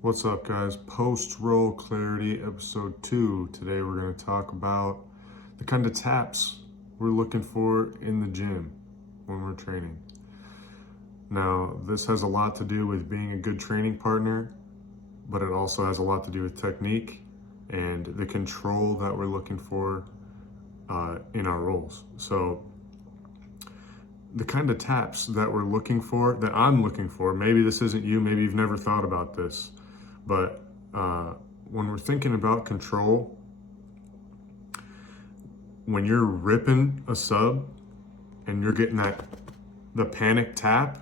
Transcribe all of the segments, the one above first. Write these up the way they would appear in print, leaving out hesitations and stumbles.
What's up, guys? Post roll clarity episode 2. Today we're going to talk about the kind of taps we're looking for in the gym when we're training. Now, this has a lot to do with being a good training partner, but it also has a lot to do with technique and the control that we're looking for in our rolls. So, the kind of taps that we're looking for, that I'm looking for, maybe this isn't you, maybe you've never thought about this, but when we're thinking about control, when you're ripping a sub and you're getting the panic tap,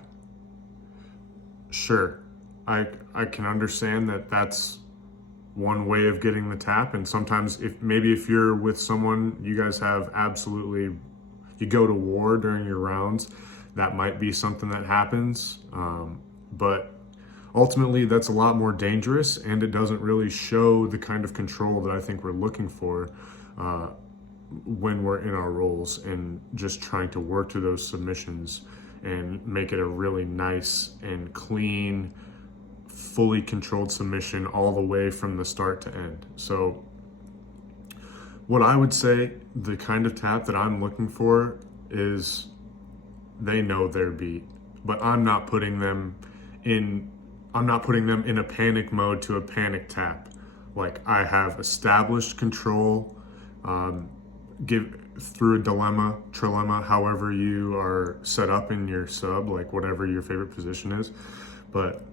sure, I can understand that that's one way of getting the tap. And sometimes if you're with someone, you guys have you go to war during your rounds, that might be something that happens. But ultimately, that's a lot more dangerous, and it doesn't really show the kind of control that I think we're looking for when we're in our roles and just trying to work through those submissions and make it a really nice and clean, fully controlled submission all the way from the start to end. So what I would say, the kind of tap that I'm looking for is they know their beat, but I'm not putting them in a panic mode to a panic tap. Like, I have established control, give through a trilemma, however you are set up in your sub, like whatever your favorite position is. But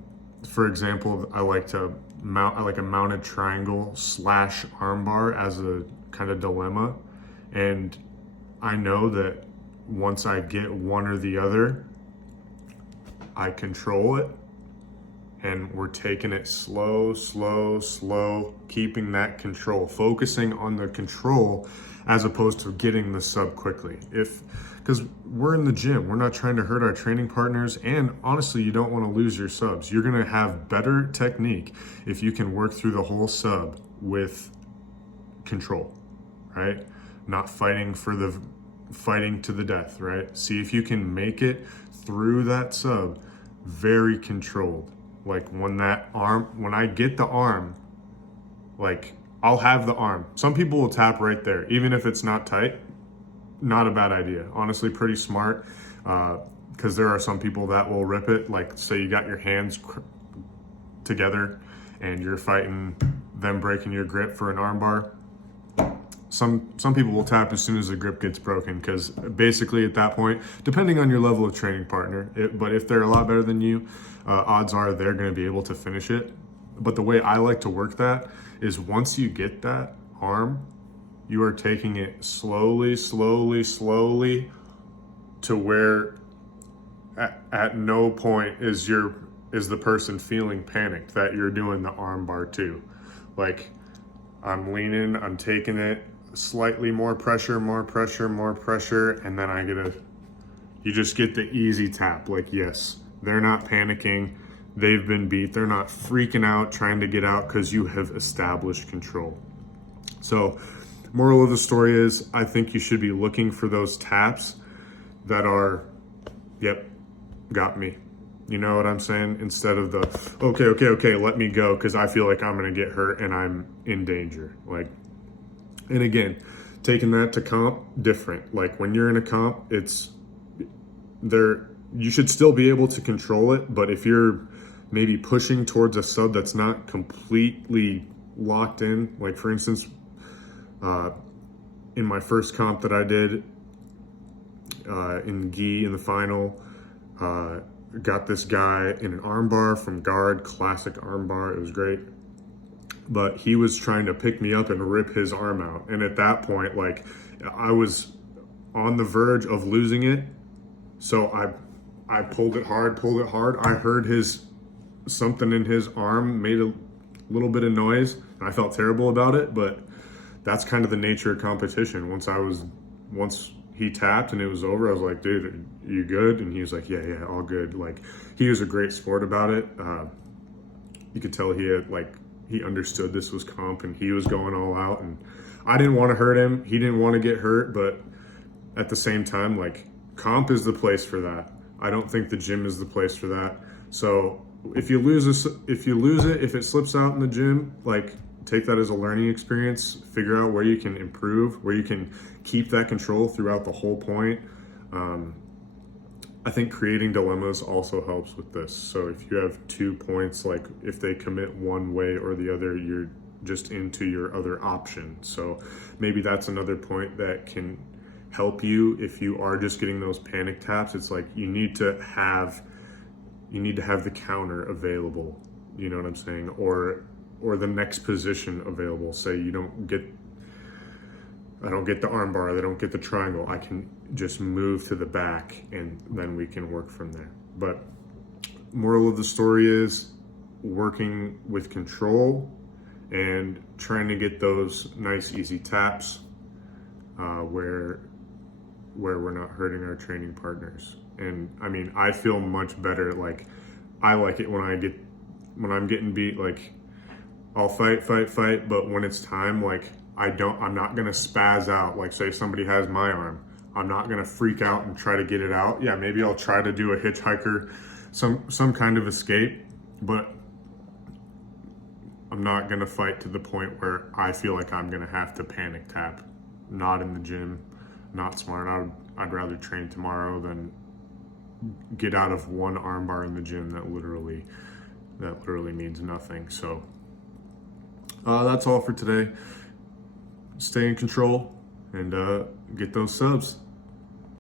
for example, I like a mounted triangle / armbar as a kind of dilemma. And I know that once I get one or the other, I control it. And we're taking it slow, keeping that control, focusing on the control as opposed to getting the sub quickly. Because we're in the gym, we're not trying to hurt our training partners, and honestly, you don't want to lose your subs. You're going to have better technique if you can work through the whole sub with control, right? Not fighting to the death, right? See if you can make it through that sub very controlled. Like when I get the arm, like I'll have the arm. Some people will tap right there, even if it's not tight. Not a bad idea. Honestly, pretty smart. Because there are some people that will rip it. Like, say you got your hands together and you're fighting them breaking your grip for an arm bar. Some people will tap as soon as the grip gets broken, because basically at that point, depending on your level of training partner, but if they're a lot better than you, odds are they're going to be able to finish it. But the way I like to work that is, once you get that arm, you are taking it slowly to where at no point is the person feeling panicked that you're doing the arm bar too. Like, I'm leaning, I'm taking it, slightly more pressure, and then you just get the easy tap. Like, yes, they're not panicking, they've been beat, they're not freaking out trying to get out because you have established control. So, moral of the story is, I think you should be looking for those taps that are, yep, got me. You know what I'm saying? Instead of the, okay, let me go because I feel like I'm going to get hurt and I'm in danger. Like, and again, taking that to comp, different. Like, when you're in a comp, you should still be able to control it, but if you're maybe pushing towards a sub that's not completely locked in, like for instance, in my first comp that I did in gi in the final, got this guy in an armbar from guard, classic armbar. It was great. But he was trying to pick me up and rip his arm out. And at that point, like, I was on the verge of losing it. So I pulled it hard. I heard something in his arm made a little bit of noise. And I felt terrible about it, but that's kind of the nature of competition. Once he tapped and it was over, I was like, dude, you good? And he was like, yeah, all good. Like, he was a great sport about it. You could tell he understood this was comp and he was going all out, and I didn't want to hurt him. He didn't want to get hurt, but at the same time, like, comp is the place for that. I don't think the gym is the place for that. So if you lose it, if it slips out in the gym, like take that as a learning experience. Figure out where you can improve, where you can keep that control throughout the whole point. I think creating dilemmas also helps with this. So if you have 2 points, like if they commit one way or the other, you're just into your other option. So maybe that's another point that can help you if you are just getting those panic taps. It's like you need to have the counter available. You know what I'm saying? Or the next position available. Say I don't get the arm bar, I don't get the triangle, I can just move to the back and then we can work from there. But moral of the story is working with control and trying to get those nice easy taps where we're not hurting our training partners. And I mean, I feel much better. Like I like it when I'm getting beat. Like I'll fight, but when it's time, like I'm not gonna spaz out. Like say somebody has my arm, I'm not gonna freak out and try to get it out. Yeah, maybe I'll try to do a hitchhiker, some kind of escape, but I'm not gonna fight to the point where I feel like I'm gonna have to panic tap. Not in the gym, not smart. I'd rather train tomorrow than get out of one arm bar in the gym that literally means nothing. So that's all for today. Stay in control and get those subs.